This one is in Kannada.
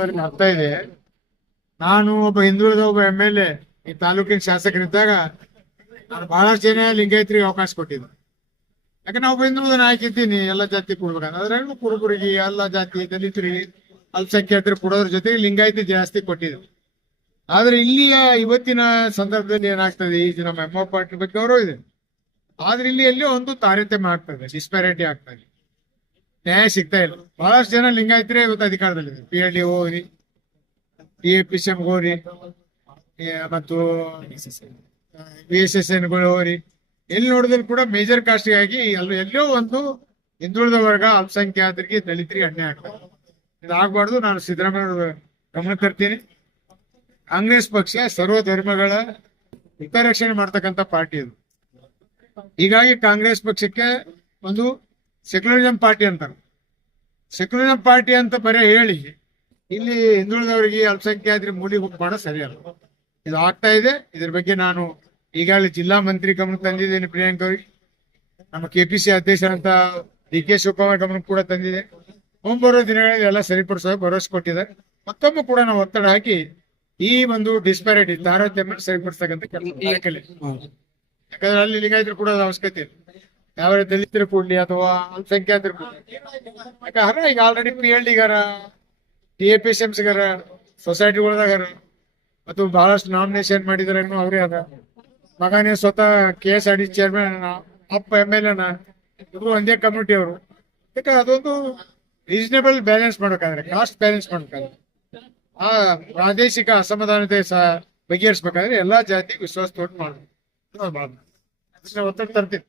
ಅವ್ರಿಗೆ ಅರ್ಥ ಇದೆ. ನಾನು ಒಬ್ಬ ಹಿಂದುಳಿದ ಒಬ್ಬ MLA ಈ ತಾಲೂಕಿನ ಶಾಸಕರಿದ್ದಾಗ ನಾನು ಬಹಳಷ್ಟು ಜನ ಲಿಂಗಾಯತರಿಗೆ ಅವಕಾಶ ಕೊಟ್ಟಿದ್ದೆ. ಯಾಕಂದ್ರೆ ನಾವು ಹಿಂದುಳಿದ ನಾಯಕ ಇದ್ದೀನಿ, ಎಲ್ಲ ಜಾತಿ ಕೊಡ್ಬೇಕಂದ್ರೆ ಅದ್ರಾಗ ಕುರುಬರಿಗೆ, ಎಲ್ಲ ಜಾತಿ ದಲಿತರಿಗೆ, ಅಲ್ಪಸಂಖ್ಯಾತರು ಕೊಡೋದ್ರ ಜೊತೆಗೆ ಲಿಂಗಾಯತಿ ಜಾಸ್ತಿ ಕೊಟ್ಟಿದ್ರು. ಆದ್ರೆ ಇಲ್ಲಿಯ ಇವತ್ತಿನ ಸಂದರ್ಭದಲ್ಲಿ ಏನಾಗ್ತದೆ, ಈ ನಮ್ಮ ಎಮ್ಮ ಪಾರ್ಟಿ ಬಗ್ಗೆ ಗೌರವ ಇದೆ, ಆದ್ರೆ ಇಲ್ಲಿ ಎಲ್ಲೋ ಒಂದು ತಾರತಮ್ಯ ಆಗ್ತದೆ, ಡಿಸ್ಪ್ಯಾರಿಟಿ ಆಗ್ತದೆ, ನ್ಯಾಯ ಸಿಗ್ತಾ ಇಲ್ಲ. ಬಹಳಷ್ಟು ಜನ ಲಿಂಗಾಯತರೇ ಇವತ್ತು ಅಧಿಕಾರದಲ್ಲಿದೆ. PLD ಹೋಗ್ರಿ, PAPCM ಹೋಗ್ರಿ, ಮತ್ತು VSSN ಗಳು ಹೋಗ್ರಿ, ಎಲ್ಲಿ ನೋಡಿದ್ರು ಕೂಡ ಮೇಜರ್ ಕಾಸ್ಟ್ಗಾಗಿ ಎಲ್ಲೋ ಒಂದು ಹಿಂದುಳಿದ ವರ್ಗ, ಅಲ್ಪಸಂಖ್ಯಾತರಿಗೆ, ದಲಿತರಿಗೆ ಅನ್ಯಾಯ ಆಗ್ತದೆ. ಇದಾಗಬಾರ್ದು. ನಾನು ಸಿದ್ದರಾಮಯ್ಯ ಗಮನ ತರ್ತೀನಿ. ಕಾಂಗ್ರೆಸ್ ಪಕ್ಷ ಸರ್ವ ಧರ್ಮಗಳ ಹಿತರಕ್ಷಣೆ ಮಾಡ್ತಕ್ಕಂಥ ಪಾರ್ಟಿ ಇದು. ಹೀಗಾಗಿ ಕಾಂಗ್ರೆಸ್ ಪಕ್ಷಕ್ಕೆ ಒಂದು ಸೆಕ್ಯುಲರಿಸಂ ಪಾರ್ಟಿ ಅಂತಾರೆ. ಸೆಕ್ಯುಲರಿಸಂ ಪಾರ್ಟಿ ಅಂತ ಬರೀ ಹೇಳಿ ಇಲ್ಲಿ ಹಿಂದುಳಿದವರಿಗೆ, ಅಲ್ಪಸಂಖ್ಯಾತರಿಗೆ ಮೂಲಿ ಹೋಗಿ ಮಾಡೋ ಸರಿಯಲ್ಲ. ಇದು ಆಗ್ತಾ ಇದೆ. ಇದ್ರ ಬಗ್ಗೆ ನಾನು ಈಗಾಗಲೇ ಜಿಲ್ಲಾ ಮಂತ್ರಿ ಗಮನ ತಂದಿದ್ದೇನೆ, ಪ್ರಿಯಾಂಕ್ ಅವ್ರಿಗೆ. ನಮ್ಮ KPC ಅಧ್ಯಕ್ಷರಂತ DK ಶಿವಕುಮಾರ್ ಗಮನ ಕೂಡ ತಂದಿದೆ. ಮುಂಬರುವ ದಿನಗಳಲ್ಲಿ ಎಲ್ಲ ಸರಿಪಡಿಸೋ ಭರವಸೆ ಕೊಟ್ಟಿದ್ದಾರೆ. ಮತ್ತೊಮ್ಮೆ ಕೂಡ ನಾವು ಒತ್ತಡ ಹಾಕಿ ಈ ಒಂದು ಡಿಸ್ಪ್ಯಾರಿಟಿ, ತಾರತಮ್ಯ ಸರಿಪಡಿಸ್ತಕ್ಕಂಥ ಕೆಲಸ. ಯಾಕಂದ್ರೆ ಅಲ್ಲಿ ಲಿಂಗಾಯತರು ಕೂಡ ಅವಶ್ಯಕತೆ ಇಲ್ಲ. ಯಾವ ದಲಿತರು ಕೊಡ್ಲಿ ಅಥವಾ ಅಲ್ಪಸಂಖ್ಯಾತರು ಕೊಡ್ಲಿ. ಯಾಕಂದ್ರೆ ಈಗ ಆಲ್ರೆಡಿ PLDಗಾರ, TAPCMಸ್ಗಾರ, ಸೊಸೈಟಿಗಳದಾಗಾರ, ಮತ್ತು ಬಹಳಷ್ಟು ನಾಮಿನೇಷನ್ ಮಾಡಿದಾರೆ ಅವರೇ ಅದ. ಮಗನೇ ಸ್ವತಃ KSRD ಚೇರ್ಮನ್, ಅಪ್ಪ MLA ಇವರು ಒಂದೇ ಕಮ್ಯುನಿಟಿ ಅವರು. ಯಾಕಂದ್ರೆ ಅದೊಂದು ರೀಸನೇಬಲ್ ಬ್ಯಾಲೆನ್ಸ್ ಮಾಡ್ಬೇಕಾದ್ರೆ, ಕಾಸ್ಟ್ ಬ್ಯಾಲೆನ್ಸ್ ಮಾಡ್ಬೇಕಾದ್ರೆ, ಆ ಪ್ರಾದೇಶಿಕ ಅಸಮಾಧಾನತೆ ಸಹ ಬಗೆಹರಿಸಬೇಕಾದ್ರೆ ಎಲ್ಲಾ ಜಾತಿ ವಿಶ್ವಾಸ ತೋಟ ಮಾಡಬೇಕು. ಒತ್ತಡ ತರ್ತೀನಿ.